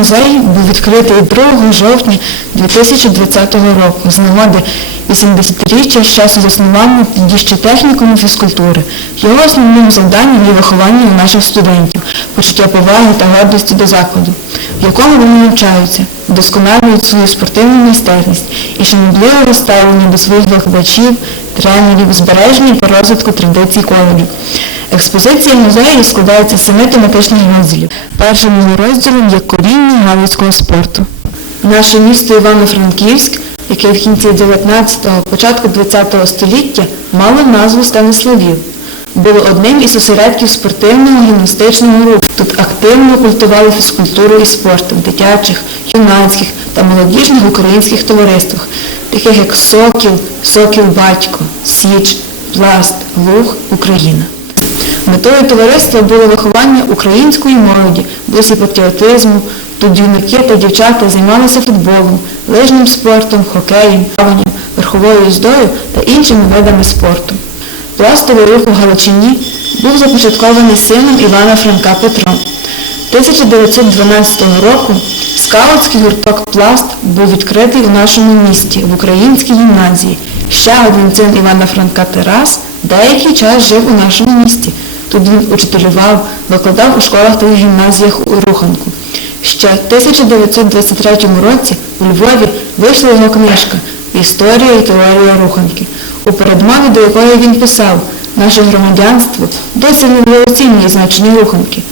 Музей був відкритий 2 жовтня 2020 року з нагоди 80-річчя з часу заснування підіща технікуму фізкультури. Його основним завданням є виховання наших студентів, почуття поваги та гордості до закладу, в якому вони навчаються, вдосконалюють свою спортивну майстерність і шанобливого ставлення до своїх викладачів, тренерів, збереження та розвитку традицій коледжу. Експозиція музею складається з семи тематичних розділів. Першим його розділом є коріння галицького спорту. Наше місто Івано-Франківськ, яке в кінці 19-го, початку 20-го століття мало назву Станиславів, було одним із осередків спортивного гімнастичного руху. Тут активно культували фізкультуру і спорту в дитячих, юнацьких та молодіжних українських товариствах, таких як Сокіл, Сокіл Батько, Січ, Пласт, Луг, Україна. Метою товариства було виховання української молоді, досі патріотизму. Тут юнаки та дівчата займалися футболом, лижним спортом, хокеєм, плаванням, верховою їздою та іншими видами спорту. Пластовий рух у Галичині був започаткований сином Івана Франка Петром. 1912 року скаутський гурток Пласт був відкритий у нашому місті в українській гімназії. Ще один син Івана Франка Тарас деякий час жив у нашому місті. Тут він учителював, викладав у школах та гімназіях у Руханку. Ще в 1923 році у Львові вийшла його книжка Історія і теорія Руханки, у передмові до якої він писав Наше громадянство досі не недооцінює значення руханки,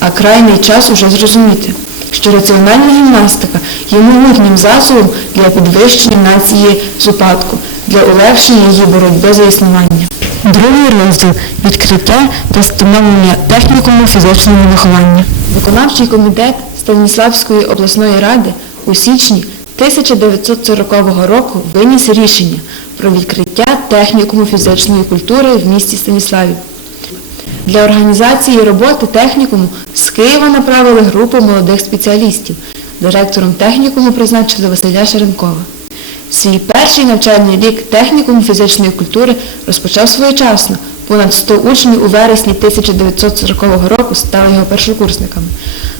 а крайний час уже зрозуміти, що раціональна гімнастика є могутнім засобом для підвищення нації з упадку, для улегшення її боротьби за існування. Другий розділ відкриття та встановлення технікуму фізичного виховання. Виконавчий комітет Станіславської обласної ради у січні 1940 року виніс рішення про відкриття технікуму фізичної культури в місті Станіславі. Для організації роботи технікуму з Києва направили групу молодих спеціалістів. Директором технікуму призначили Василя Шеренкова. Свій перший навчальний рік технікум фізичної культури розпочав своєчасно. Понад 100 учнів у вересні 1940 року стали його першокурсниками.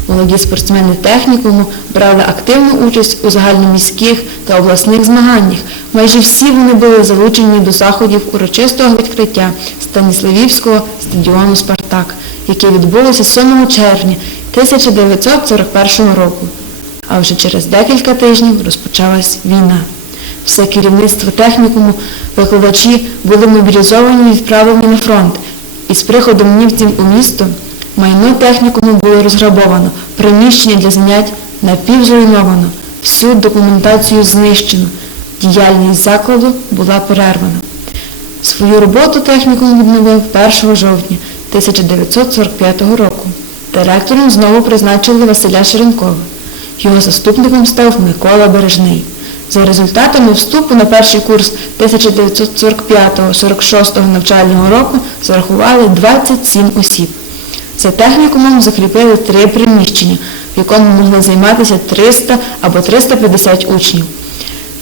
Молоді спортсмени технікуму брали активну участь у загальноміських та обласних змаганнях. Майже всі вони були залучені до заходів урочистого відкриття Станіславівського стадіону Спартак, яке відбулося 7 червня 1941 року. А вже через декілька тижнів розпочалась війна. Все керівництво технікуму, викладачі були мобілізовані і відправлені на фронт. І з приходом німців у місто майно технікуму було розграбовано, приміщення для занять напівзруйновано, всю документацію знищено, діяльність закладу була перервана. Свою роботу технікум відновив 1 жовтня 1945 року. Директором знову призначили Василя Шеренкова. Його заступником став Микола Бережний. За результатами вступу на перший курс 1945-46 навчального року зарахували 27 осіб. За технікумом закріпили три приміщення, в якому могли займатися 300 або 350 учнів.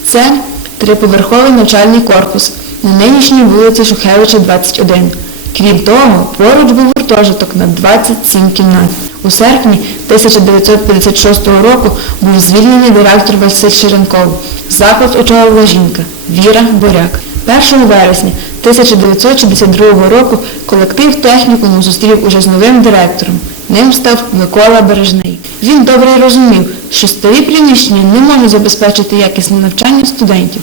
Це триповерховий навчальний корпус на нинішній вулиці Шухевича, 21. Крім того, поруч був гуртожиток на 27 кімнат. У серпні 1956 року був звільнений директор Василь Шеренков. Заклад очолила жінка Віра Боряк. 1 вересня 1962 року колектив технікуму зустрів уже з новим директором. Ним став Микола Бережний. Він добре розумів, що старі приміщення не можуть забезпечити якісне навчання студентів.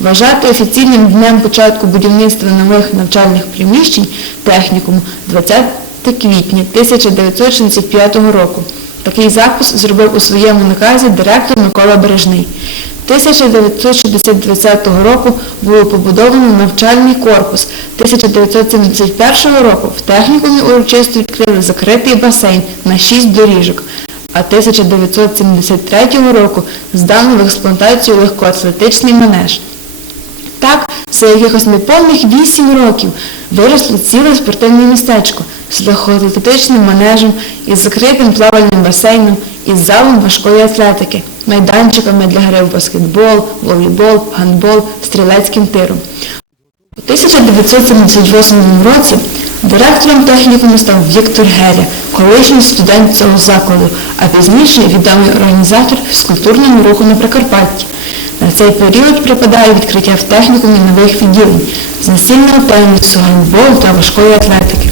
Вважати офіційним днем початку будівництва нових навчальних приміщень технікуму 20 квітня 1965 року. Такий запис зробив у своєму наказі директор Микола Бережний. 1960 року було побудовано навчальний корпус. 1971 року в технікумі урочисто відкрили закритий басейн на 6 доріжок. А 1973 року здано в експлуатацію легкоатлетичний манеж. Так, за якихось неповних 8 років виросло ціле спортивне містечко з легкоатлетичним манежем, із закритим плавальним басейном, із залом важкої атлетики, майданчиками для гри в баскетбол, волейбол, гандбол, стрілецьким тиром. У 1978 році Директором технікуму став Віктор Геря, колишній студент цього закладу, а пізніше відомий організатор фізкультурного руху на Прикарпатті. На цей період припадає відкриття в технікумі нових відділень з настільного тенісу, гандболу та важкої атлетики.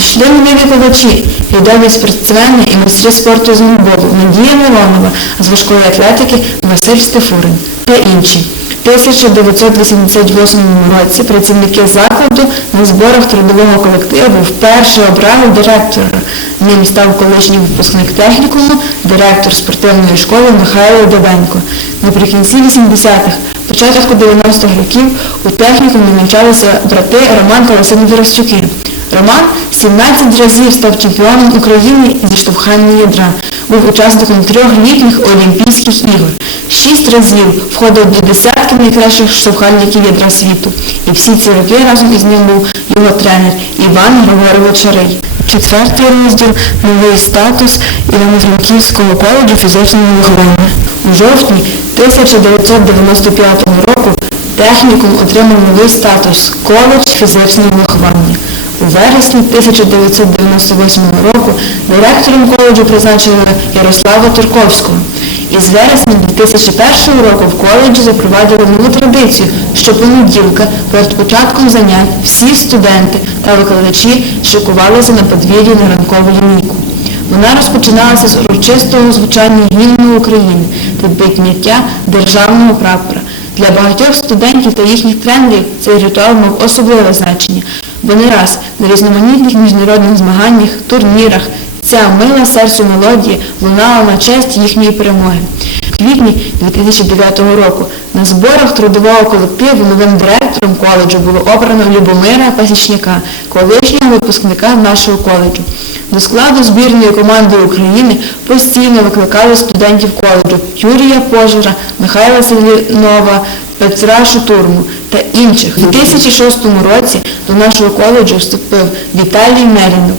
Нові викладачі, відомі спортсмени і майстри спорту з гандболу Надія Миронова, з важкої атлетики Василь Стефурин та інші. В 1988 році працівники закладу на зборах трудового колективу вперше обрали директора. Ним став колишній випускник технікуму, директор спортивної школи Михайло Дебенко. Наприкінці 80-х, початку 90-х років у технікумі навчалися брати Роман та Василь Віростюки. Роман 17 разів став чемпіоном України зі штовхання ядра. Був учасником трьох літніх Олімпійських ігор. Шість разів входив до десятки найкращих штовхальників ядра світу. І всі ці роки разом із ним був його тренер Іван Григорович Рий. Четвертий розділ новий статус Івано-Франківського коледжу фізичного виховання. Жовтні 1995 року технікум отримав новий статус коледж фізичного виховання. У вересні 1998 року директором коледжу призначили Ярослава Турковського. І з вересня 2001 року в коледжі запровадили нову традицію, що понеділка перед початком занять всі студенти та викладачі шикувалися на подвір'ї на ранкову лінійку. Вона розпочиналася з урочистого звучання гімну України та підняття державного прапора. Для багатьох студентів та їхніх тренерів цей ритуал мав особливе значення, бо не раз на різноманітних міжнародних змаганнях, турнірах ця мила серцю мелодія лунала на честь їхньої перемоги. Квітні 2009 року на зборах трудового колективу новим директором коледжу було обрано Любомира Пасічника, колишнього випускника нашого коледжу. До складу збірної команди України постійно викликали студентів коледжу Юрія Пожера, Михайла Селінова, Петра Шутурму та інших. У 2006 році до нашого коледжу вступив Віталій Мерінов.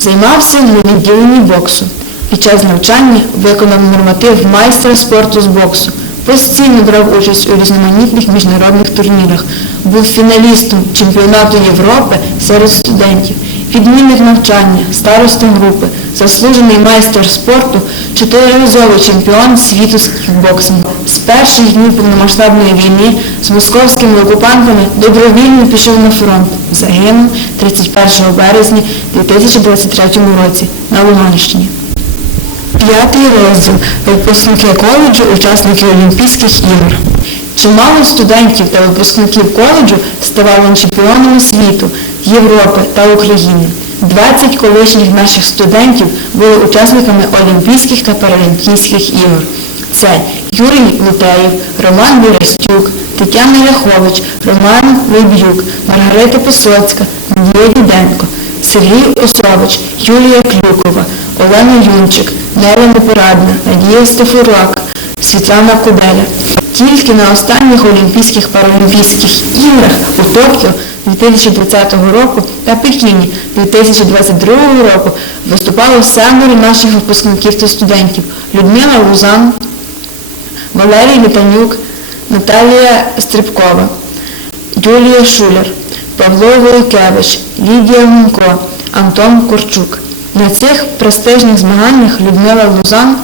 Займався на відділенні боксу. Під час навчання виконав норматив майстра спорту з боксу. Постійно брав участь у різноманітних міжнародних турнірах. Був фіналістом чемпіонату Європи серед студентів, відмінник навчання, староста групи, заслужений майстер спорту, чотириразовий чемпіон світу з кікбоксингу. З перших днів повномасштабної війни з московськими окупантами добровільно пішов на фронт. Загинув 31 березня 2023 році на Луганщині. П'ятий розділ. Випускники коледжу, учасники Олімпійських ігор. Чимало студентів та випускників коледжу ставали чемпіонами світу, Європи та України. 20 колишніх наших студентів були учасниками Олімпійських та Паралімпійських ігор. Це Юрій Лутеєв, Роман Вірастюк, Тетяна Ляхович, Роман Лейб'юк, Маргарита Писоцька, Надія Діденко, Сергій Осович, Юлія Клюкова, Олена Юнчик, Неля Непорадна, Надія Стефурак, Світлана Куделя. Тільки на останніх Олімпійських Паралімпійських іграх у Токіо 2020 року та Пекіні 2022 року виступало семеро наших випускників та студентів Людмила Лузан, Валерій Вітанюк, Наталія Стрибкова, Юлія Шуляр, Павло Воякевич, Лідія Гунько, Антон Корчук. На цих престижних змаганнях Людмила Лузан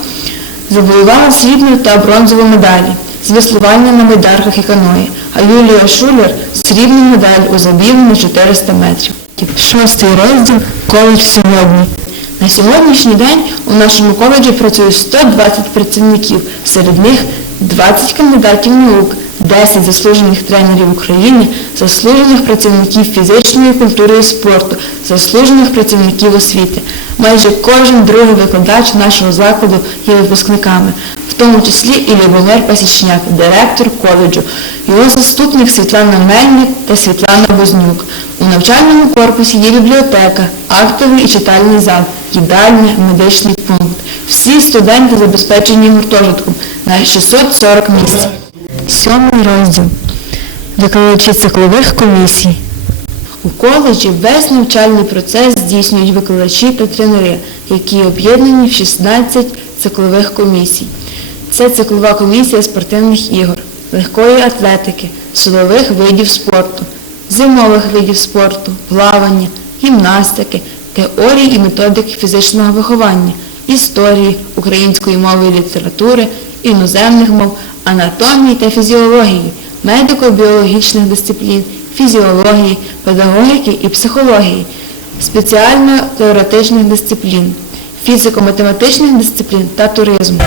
завоювала срібну та бронзову медалі з веслування на байдарках і каної, а Юлія Шуляр срібну медаль у забігу на 400 метрів. Шостий розділ коледж сьогодні. На сьогоднішній день у нашому коледжі працює 120 працівників, серед них 20 кандидатів наук, 10 заслужених тренерів України, заслужених працівників фізичної культури і спорту, заслужених працівників освіти. Майже кожен другий викладач нашого закладу є випускниками, в тому числі і Любомир Пасічняк, директор коледжу, його заступник Світлана Мельник та Світлана Вознюк. У навчальному корпусі є бібліотека, актовий і читальний зал, їдальня, медичний пункт. Всі студенти забезпечені гуртожитком на 640 місць. Сьомий розділ. Викладачі циклових комісій. У коледжі весь навчальний процес здійснюють викладачі та тренери, які об'єднані в 16 циклових комісій. Це циклова комісія спортивних ігор, легкої атлетики, силових видів спорту, зимових видів спорту, плавання, гімнастики, теорії і методики фізичного виховання, історії, української мови і літератури, іноземних мов, анатомії та фізіології, медико-біологічних дисциплін, фізіології, педагогіки і психології, спеціально-теоретичних дисциплін, фізико-математичних дисциплін та туризму.